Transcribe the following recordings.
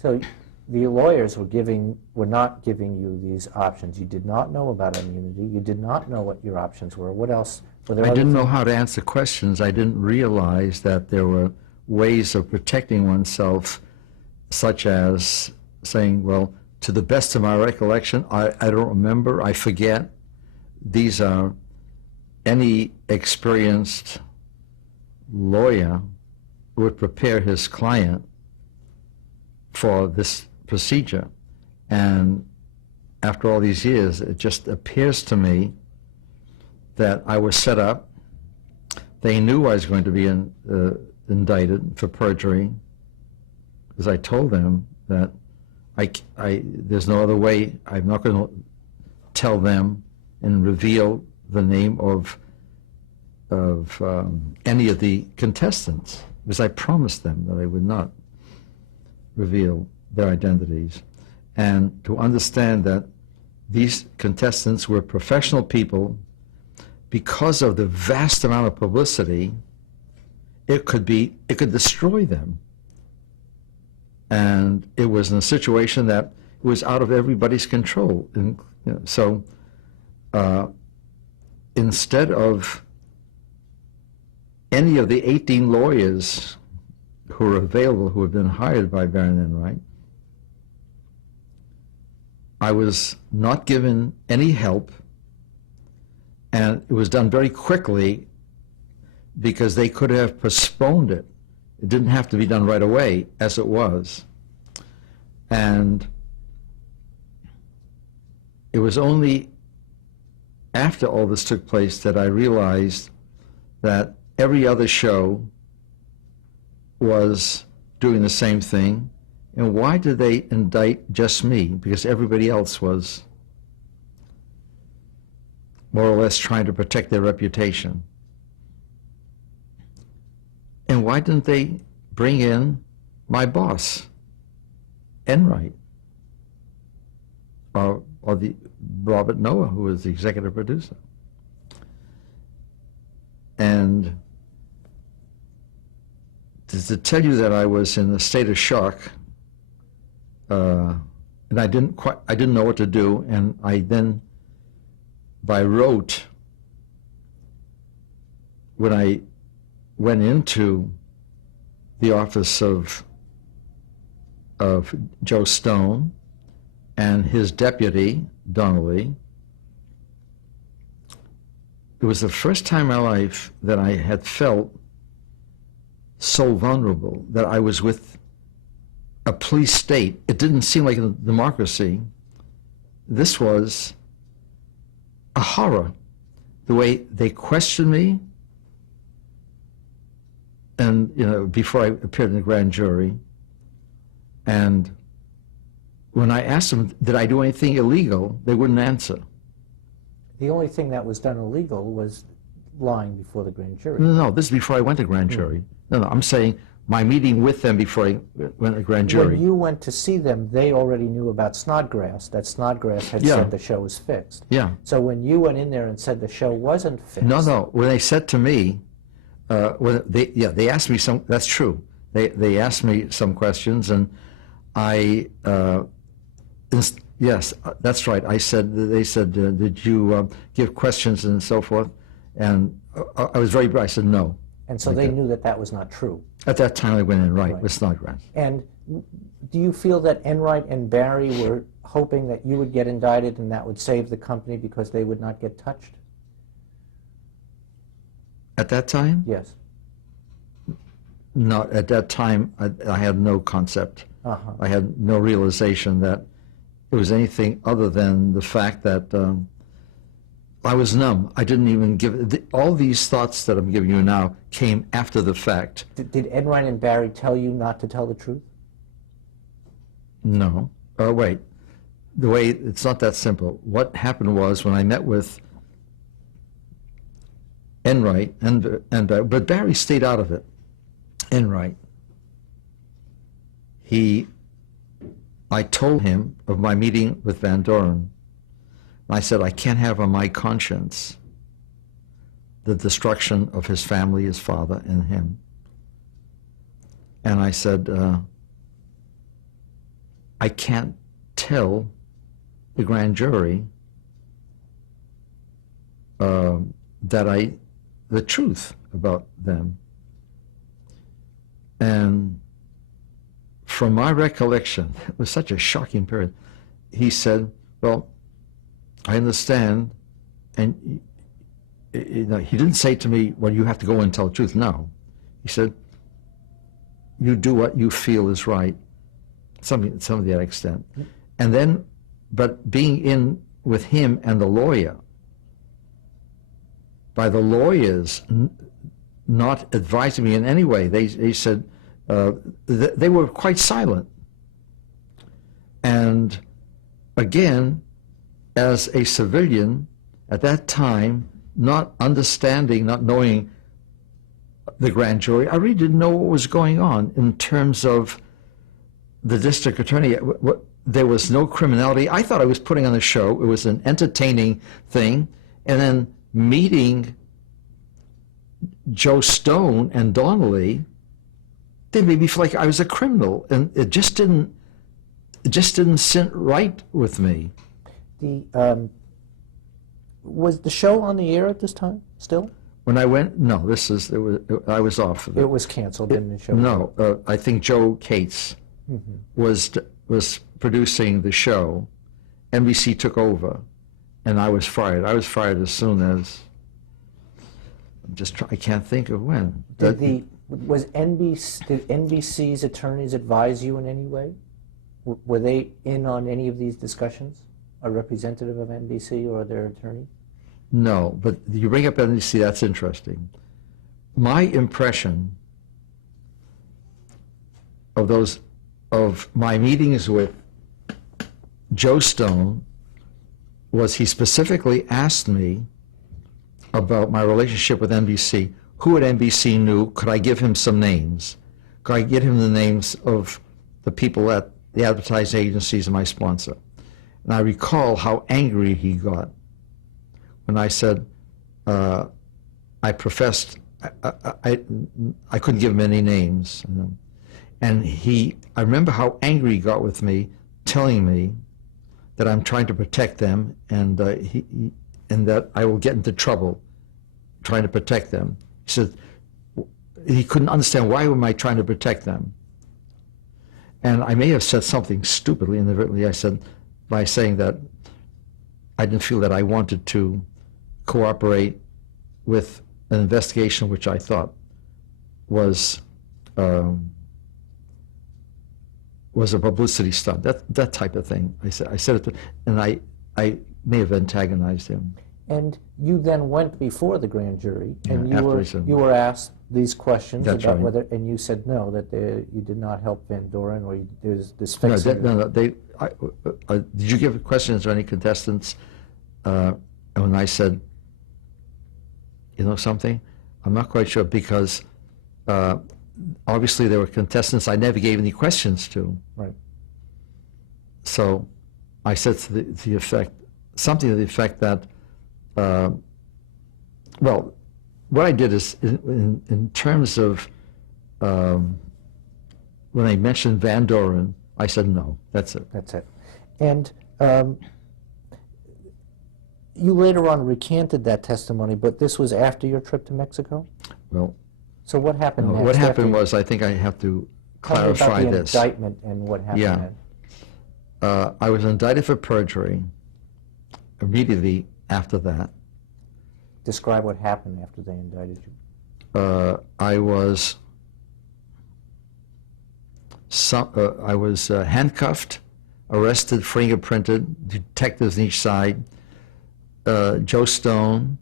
So the lawyers were not giving you these options. You did not know about immunity. You did not know what your options were. What else? Were there I other didn't know things? how to answer questions. I didn't realize that there were ways of protecting oneself, such as saying, well, to the best of my recollection, I don't remember, I forget. These are any experienced lawyer would prepare his client for this procedure. And after all these years, it just appears to me that I was set up. They knew I was going to be indicted for perjury, because I told them that there's no other way. I'm not going to tell them and reveal the name of any of the contestants, because I promised them that I would not reveal their identities. And to understand that these contestants were professional people, because of the vast amount of publicity, it could destroy them. And it was in a situation that was out of everybody's control. And, so instead of any of the 18 lawyers who were available, who had been hired by Baron Enright, I was not given any help, and it was done very quickly because they could have postponed it. It didn't have to be done right away, as it was. And it was only after all this took place that I realized that every other show was doing the same thing. And why did they indict just me? Because everybody else was more or less trying to protect their reputation. And why didn't they bring in my boss, Enright, or the Robert Noah, who was the executive producer? And to tell you that I was in a state of shock, and I didn't know what to do, and I then, by rote, when I went into the office of Joe Stone and his deputy, Donnelly, it was the first time in my life that I had felt so vulnerable, that I was with a police state. It didn't seem like a democracy. This was a horror. The way they questioned me, and before I appeared in the grand jury, and when I asked them, did I do anything illegal, they wouldn't answer. The only thing that was done illegal was lying before the grand jury. No, this is before I went to grand jury. No, I'm saying my meeting with them before I went to grand jury. When you went to see them, they already knew about Snodgrass, that Snodgrass had said the show was fixed. Yeah. So when you went in there and said the show wasn't fixed... No. When they said to me, they asked me some, that's true. They asked me some questions, and yes, that's right. They said, did you give questions and so forth? And I was very bright. I said no. And so they knew that that was not true. At that time, I went in right with Snodgrass. And do you feel that Enright and Barry were hoping that you would get indicted and that would save the company because they would not get touched? At that time? Yes. No, at that time, I had no concept. I had no realization that it was anything other than the fact that I was numb. I didn't even give... all these thoughts that I'm giving you now came after the fact. Did Enright and Barry tell you not to tell the truth? No. Wait. It's not that simple. What happened was, when I met with Enright, but Barry stayed out of it. Enright. I told him of my meeting with Van Doren. I said, I can't have on my conscience the destruction of his family, his father, and him. And I said, I can't tell the grand jury the truth about them. And from my recollection, it was such a shocking period. He said, well, I understand, and he didn't say to me, well, you have to go and tell the truth. No. He said, you do what you feel is right, something to that extent. And then, but being in with him and the lawyer, by the lawyers not advising me in any way, they said, they were quite silent. And again, as a civilian at that time, not understanding, not knowing the grand jury, I really didn't know what was going on in terms of the district attorney. There was no criminality. I thought I was putting on a show. It was an entertaining thing. And then meeting Joe Stone and Donnelly, they made me feel like I was a criminal, and it just didn't sit right with me. Was the show on the air at this time still? When I went, no, I was off of it. It was canceled, didn't the show? No, I think Joe Cates was producing the show. NBC took over, and I was fired. I was fired as soon as, I can't think of when. Did NBC's attorneys advise you in any way? Were they in on any of these discussions? A representative of NBC or their attorney? No, but you bring up NBC, that's interesting. My impression of my meetings with Joe Stone was he specifically asked me about my relationship with NBC. Who at NBC knew? Could I give him some names? Could I get him the names of the people at the advertising agencies and my sponsor? And I recall how angry he got when I said, I professed, I couldn't give him any names. And I remember how angry he got with me, telling me that I'm trying to protect them, and that I will get into trouble trying to protect them. He said he couldn't understand, why am I trying to protect them? And I may have said something stupidly, inadvertently. I said, by saying that I didn't feel that I wanted to cooperate with an investigation which I thought was a publicity stunt, that type of thing. I said it, and I may have antagonized him. And you then went before the grand jury, and Yeah, you were asked these questions That's about right. whether, and you said no, that you did not help Van Doren, or there's this No, fixing. did you give questions to any contestants? And when I said, you know something, I'm not quite sure, because obviously there were contestants I never gave any questions to. Right. So I said something to the effect that, well, what I did is, in terms of, when they mentioned Van Doren, I said no, that's it. That's it. And you later on recanted that testimony, but this was after your trip to Mexico? Well, So what happened next? what happened was, I think I have to clarify Tell me about this. the indictment and what happened Yeah. then. I was indicted for perjury immediately after that. Describe what happened after they indicted you. I was handcuffed, arrested, fingerprinted, detectives on each side. Joe Stone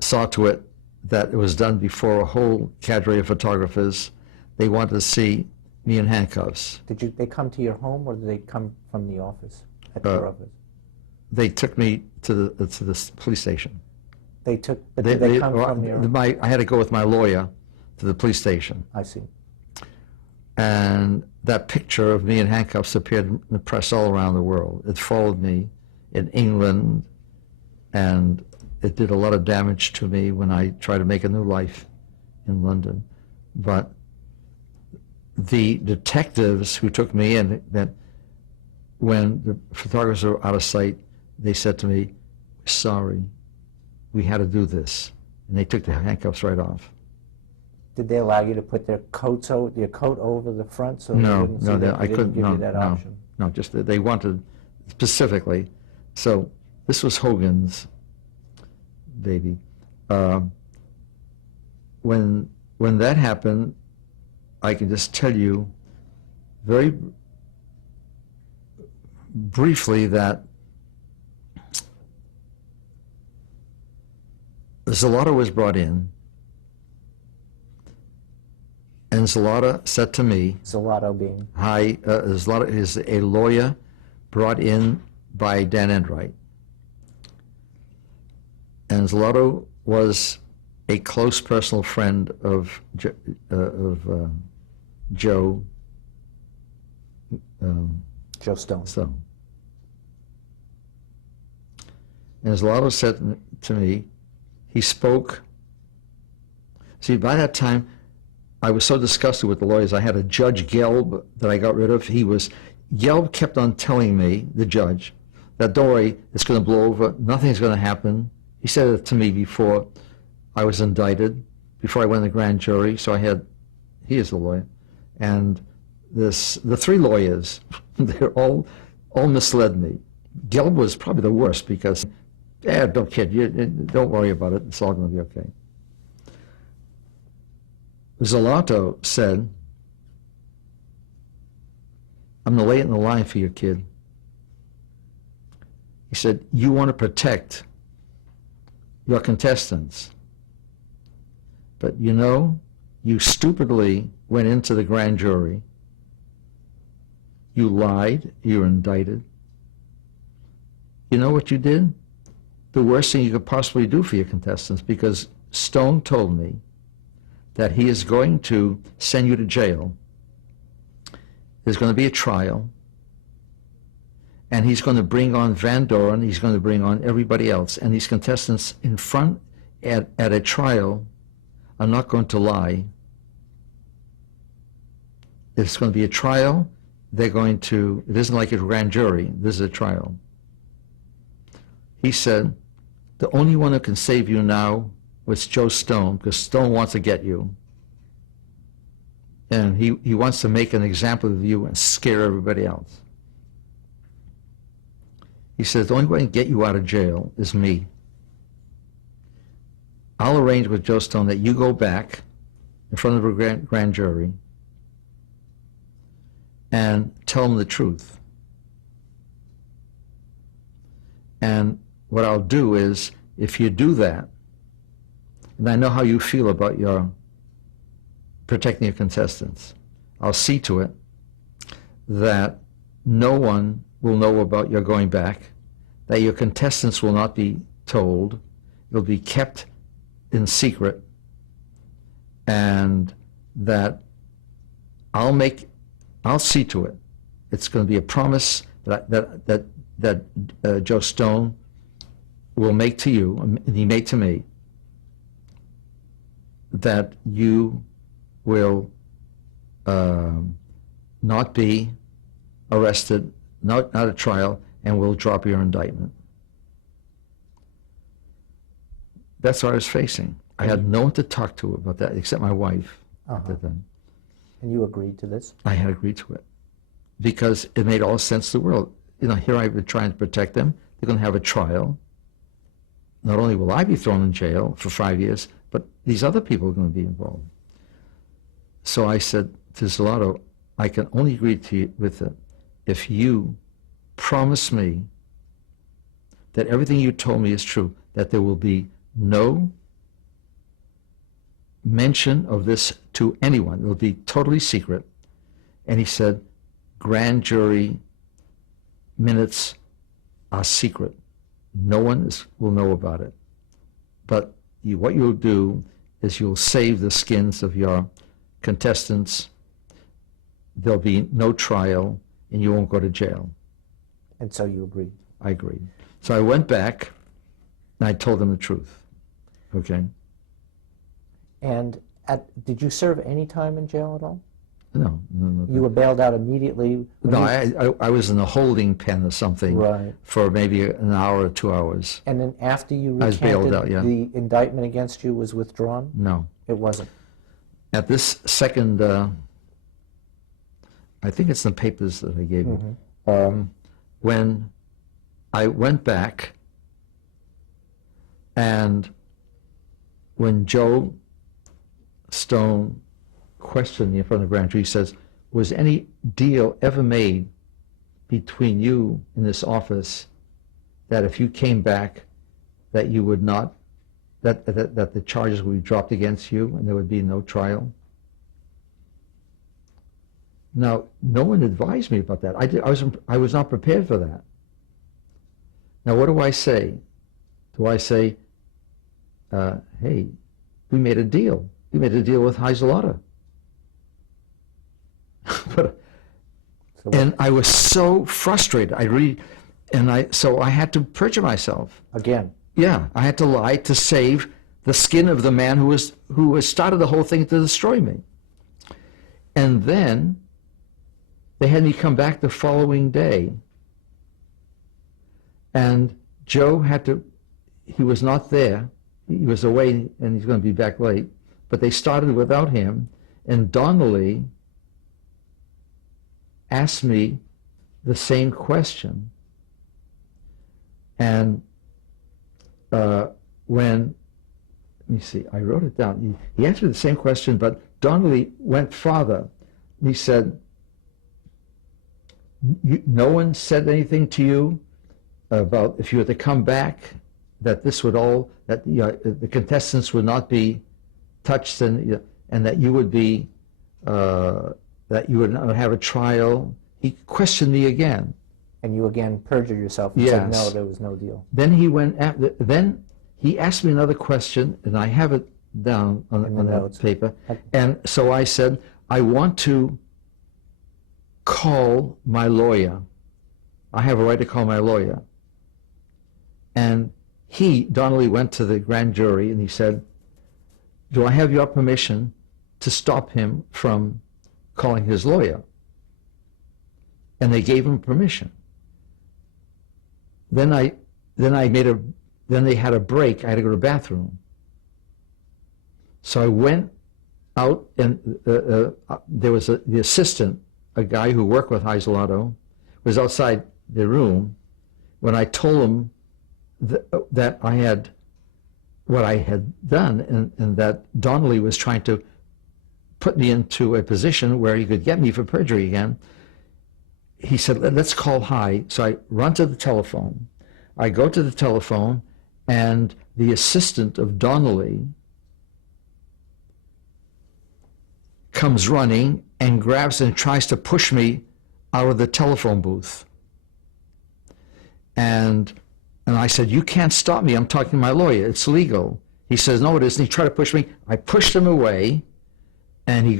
saw to it that it was done before a whole cadre of photographers. They wanted to see me in handcuffs. Did they come to your home, or did they come from the office, at your office? They took me to the police station. Did they come from your... I had to go with my lawyer to the police station. I see. And that picture of me in handcuffs appeared in the press all around the world. It followed me in England, and it did a lot of damage to me when I tried to make a new life in London. But the detectives who took me in, that when the photographers were out of sight, they said to me, "Sorry, we had to do this," and they took the handcuffs right off. Did they allow you to put your coat over the front so they No, wouldn't see no, that? I They couldn't. didn't give No, you that no, option? no. Just that they wanted specifically. So this was Hogan's baby. When that happened, I can just tell you very briefly that Zalata was brought in, and Zalata said to me, Zalato being? Zalata is a lawyer brought in by Dan Enright. And Zalato was a close personal friend of Joe Joe Stone. Stone. And Zalato said to me, he spoke. See, by that time, I was so disgusted with the lawyers. I had a Judge Gelb that I got rid of. Gelb kept on telling me, the judge, that don't worry, it's going to blow over, nothing's going to happen. He said it to me before I was indicted, before I went to the grand jury, so he is the lawyer. And the three lawyers, they're all misled me. Gelb was probably the worst because, don't kid, don't worry about it, it's all going to be okay. Zalato said, I'm the late in the line for your kid. He said, you want to protect your contestants, but you stupidly went into the grand jury, you lied, you were indicted. You know what you did? The worst thing you could possibly do for your contestants, because Stone told me that he is going to send you to jail. There's going to be a trial, and he's going to bring on Van Doren, he's going to bring on everybody else, and these contestants in front at a trial are not going to lie. It's going to be a trial. It isn't like a grand jury, this is a trial. He said, the only one who can save you now was Joe Stone, because Stone wants to get you. And he wants to make an example of you and scare everybody else. He says, the only way to get you out of jail is me. I'll arrange with Joe Stone that you go back in front of a grand jury and tell them the truth. And what I'll do is, if you do that, and I know how you feel about your protecting your contestants, I'll see to it that no one will know about your going back, that your contestants will not be told, it'll be kept in secret, and that I'll see to it. It's going to be a promise that Joe Stone will make to you, and he made to me, that you will not be arrested, not a trial, and will drop your indictment. That's what I was facing. I had no one to talk to about that except my wife at the time. And you agreed to this? I had agreed to it because it made all sense to the world. Here I've been trying to protect them. They're going to have a trial. Not only will I be thrown in jail for 5 years, but these other people are going to be involved. So I said to Zalato, I can only agree with it if you promise me that everything you told me is true, that there will be no mention of this to anyone. It will be totally secret. And he said, grand jury minutes are secret. No one will know about it. But what you'll do is you'll save the skins of your contestants. There'll be no trial, and you won't go to jail. And so you agreed? I agreed. So I went back, and I told them the truth. Okay? And did you serve any time in jail at all? No. You were bailed out immediately? No, I was in a holding pen or something Right. for maybe an hour or 2 hours. And then after you I was bailed recanted, out, yeah. the indictment against you was withdrawn? No. It wasn't. At this second, I think it's in the papers that I gave you, when I went back, and when Joe Stone questioned me in front of the grand jury, he says, was any deal ever made between you in this office that if you came back, that you would not, that the charges would be dropped against you and there would be no trial? Now, no one advised me about that. I was not prepared for that. Now, what do I say? Do I say, hey, we made a deal. We made a deal with Heiselata. And I was so frustrated. So I had to perjure myself. Again? Yeah, I had to lie to save the skin of the man who started the whole thing to destroy me. And then they had me come back the following day, and Joe he was not there. He was away, and he's going to be back late. But they started without him, and Donnelly asked me the same question. And let me see, I wrote it down. He answered the same question, but Donnelly went farther. He said, no one said anything to you about if you were to come back, that the contestants would not be touched, and that you would be, that you would not have a trial. He questioned me again. And you again perjured yourself and said, no, there was no deal. Then he asked me another question, and I have it down on that paper. And so I said, I want to call my lawyer. I have a right to call my lawyer. And Donnelly, went to the grand jury and he said, do I have your permission to stop him from calling his lawyer? And they gave him permission. Then they had a break. I had to go to the bathroom. So I went out, and there was the assistant, a guy who worked with Heiselata, was outside the room when I told him that I had what I had done, and that Donnelly was trying to put me into a position where he could get me for perjury again. He said, let's call High. So I run to the telephone. I go to the telephone, and the assistant of Donnelly comes running and grabs and tries to push me out of the telephone booth. And I said, you can't stop me. I'm talking to my lawyer. It's legal. He says, no, it isn't. He tried to push me. I pushed him away, and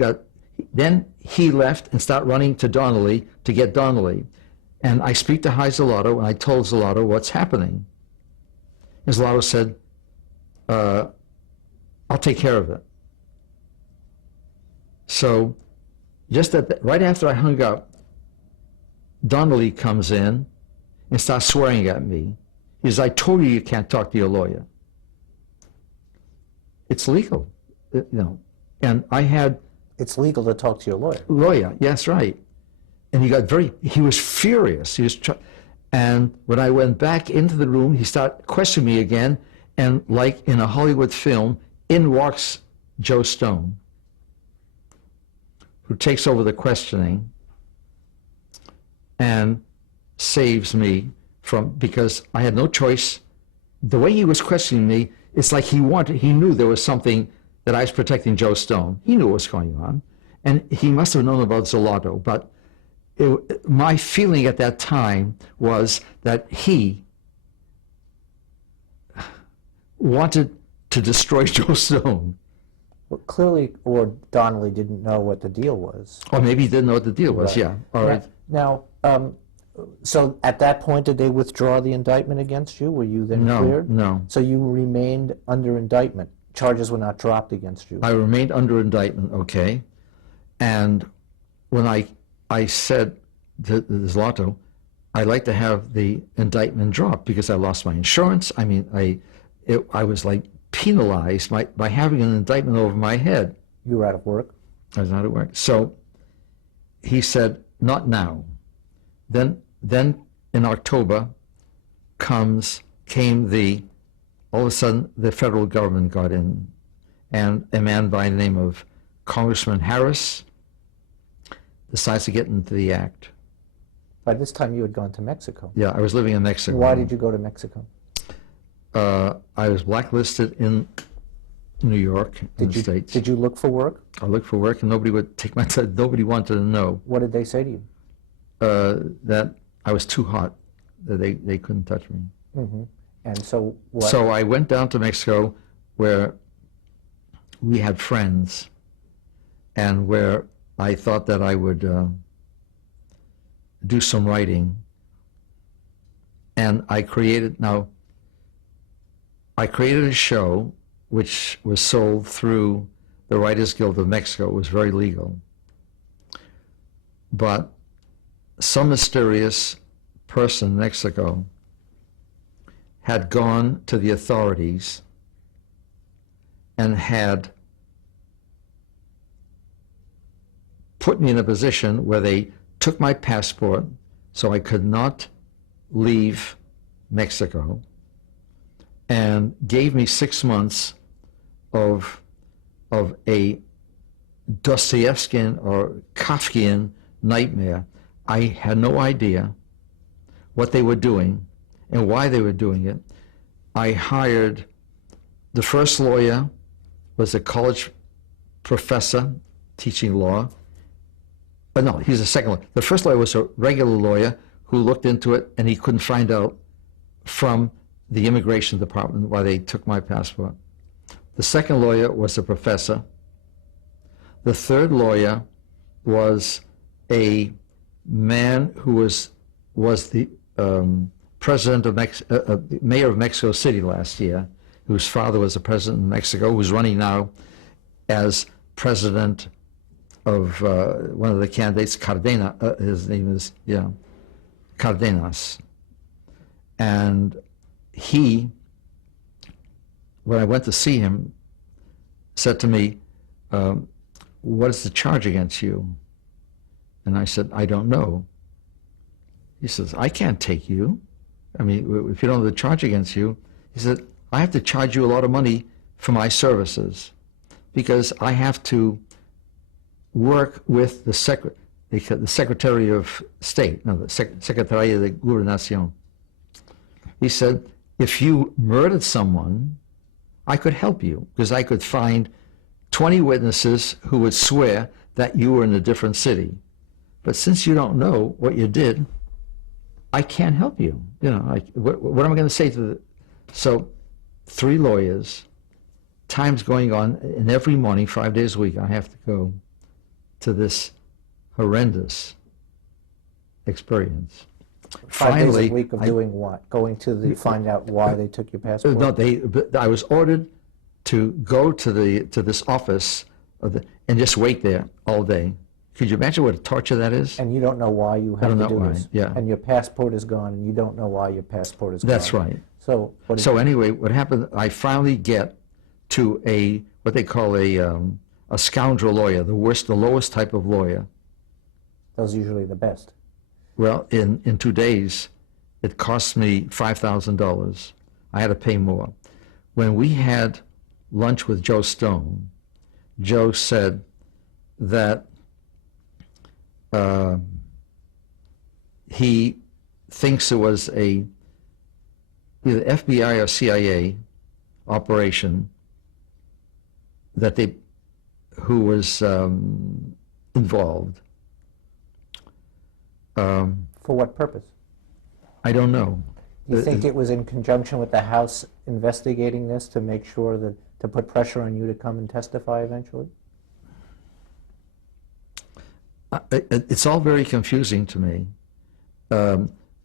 then he left and started running to Donnelly to get Donnelly. And I speak to Heiselata, and I told Zelato what's happening. And Zelato said, I'll take care of it. So just right after I hung up, Donnelly comes in and starts swearing at me. He says, I told you can't talk to your lawyer. It's legal, And I had... It's legal to talk to your lawyer. Lawyer, yes, right. And he was furious. And when I went back into the room, he started questioning me again, and like in a Hollywood film, in walks Joe Stone, who takes over the questioning and saves me because I had no choice. The way he was questioning me, it's like he knew there was something that I was protecting Joe Stone. He knew what was going on, and he must have known about Zelato, but my feeling at that time was that he wanted to destroy Joe Stone. Well, clearly, or Donnelly didn't know what the deal was. Or maybe he didn't know what the deal was, yeah. All right. Now, so at that point, did they withdraw the indictment against you? Were you then cleared? No. So you remained under indictment. Charges were not dropped against you. I remained under indictment, okay. And when I said to Zlato, I'd like to have the indictment dropped because I lost my insurance. I mean, I was like penalized by having an indictment over my head. You were out of work? I was out of work. So he said, not now. Then in October came all of a sudden the federal government got in, and a man by the name of Congressman Harris decides to get into the act. By this time you had gone to Mexico. Yeah, I was living in Mexico. Why did you go to Mexico? I was blacklisted in New York, in the States. Did you look for work? I looked for work, and nobody would take my time. Nobody wanted to know. What did they say to you? That I was too hot, that they couldn't touch me. Mm-hmm. And so what? So I went down to Mexico, where we had friends, and where I thought that I would do some writing. And I created a show which was sold through the Writers Guild of Mexico. It was very legal. But some mysterious person in Mexico had gone to the authorities and had put me in a position where they took my passport so I could not leave Mexico, and gave me 6 months of a Dostoevskian or Kafkian nightmare. I had no idea what they were doing and why they were doing it. I hired, the first lawyer was a college professor teaching law. No, he's a second lawyer. The first lawyer was a regular lawyer who looked into it, and he couldn't find out from the immigration department why they took my passport. The second lawyer was a professor. The third lawyer was a man who was the president of mayor of Mexico City last year, whose father was the president of Mexico, who's running now as president of one of the candidates, Cardenas. His name is Cardenas. And he, when I went to see him, said to me, what is the charge against you? And I said, I don't know. He says, I can't take you. I mean, if you don't have the charge against you. He said, I have to charge you a lot of money for my services because I have to work with the Secretary of State, no, the Secretaría de Gobernación. He said, if you murdered someone, I could help you because I could find 20 witnesses who would swear that you were in a different city. But since you don't know what you did, I can't help you. You know, what am I going to say to the... So 3 lawyers, time's going on, and every morning, 5 days a week, I have to go to this horrendous experience. 5 days a week of doing what? Going to find out why they took your passport? No, I was ordered to go to this office and just wait there all day. Could you imagine what a torture that is? And you don't know why you have to do this? Yeah. And your passport is gone, and you don't know why your passport is gone? That's right. So anyway, what happened, I finally get to what they call a scoundrel lawyer, the lowest type of lawyer. Those are usually the best. Well, in 2 days, it cost me $5,000. I had to pay more. When we had lunch with Joe Stone, Joe said that he thinks it was either FBI or CIA operation who was involved. For what purpose? I don't know. You think it was in conjunction with the House investigating this to make sure that, to put pressure on you to come and testify eventually? It's all very confusing to me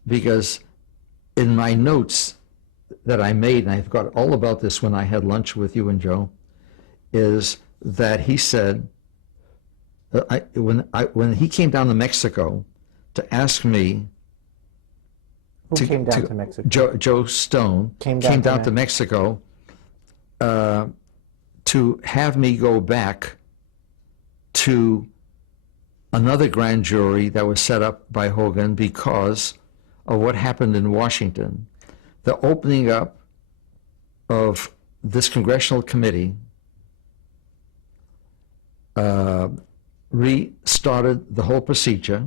because in my notes that I made, and I forgot all about this when I had lunch with you and Joe, is that he said when he came down to Mexico to ask me. Who came down to Mexico? Joe Stone Came came down down to Mexico to have me go back to another grand jury that was set up by Hogan because of what happened in Washington. The opening up of this congressional committee restarted the whole procedure.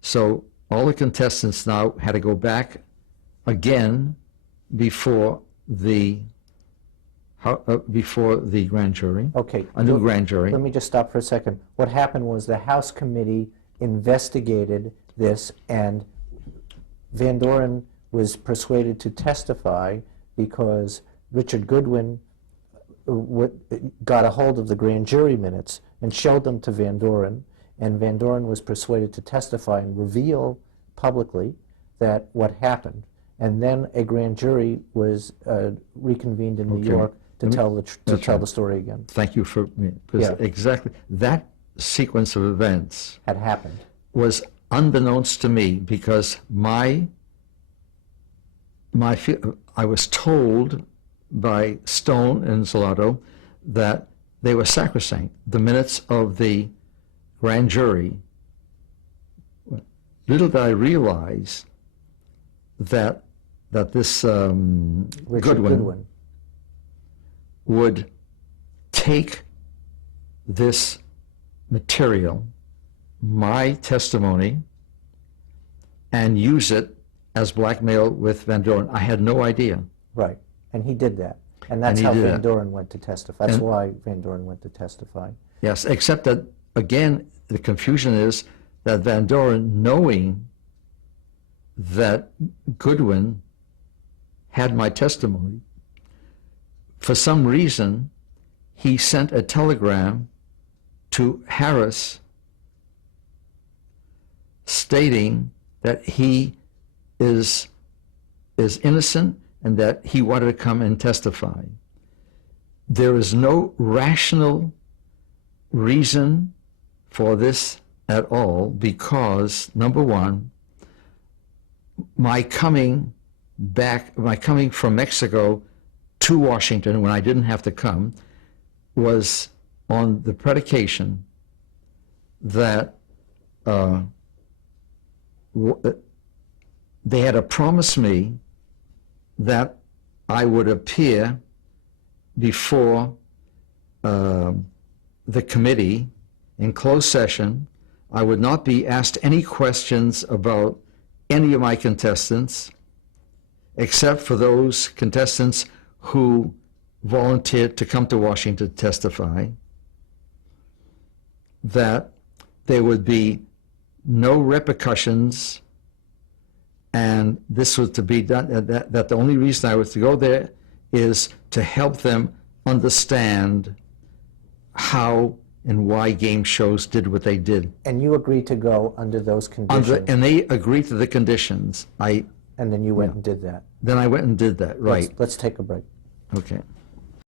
So all the contestants now had to go back again before the grand jury. Okay. A new grand jury. Let me just stop for a second. What happened was the House committee investigated this, and Van Doren was persuaded to testify because Richard Goodwin got a hold of the grand jury minutes and showed them to Van Doren, and Van Doren was persuaded to testify and reveal publicly that what happened. And then a grand jury was reconvened in New York to tell the story again. Thank you for me. Because exactly that sequence of events Had happened. was unbeknownst to me because I was told by Stone and Zalato that they were sacrosanct. The minutes of the grand jury. Little did I realize that this Goodwin would take this material, my testimony, and use it as blackmail with Van Doren. I had no idea. Right, and he did that. And that's how Van Doren went to testify. That's why Van Doren went to testify. Yes, except that, again, the confusion is that Van Doren, knowing that Goodwin had my testimony, for some reason, he sent a telegram to Harris stating that he is innocent and that he wanted to come and testify. There is no rational reason for this at all because, number one, my coming from Mexico to Washington when I didn't have to come was on the predication that they had to promise me that I would appear before the committee in closed session. I would not be asked any questions about any of my contestants, except for those contestants who volunteered to come to Washington to testify, that there would be no repercussions, and this was to be done, that the only reason I was to go there is to help them understand how and why game shows did what they did. And you agreed to go under those conditions. And they agreed to the conditions. And then you went and did that. Then I went and did that, right. Let's take a break. Okay.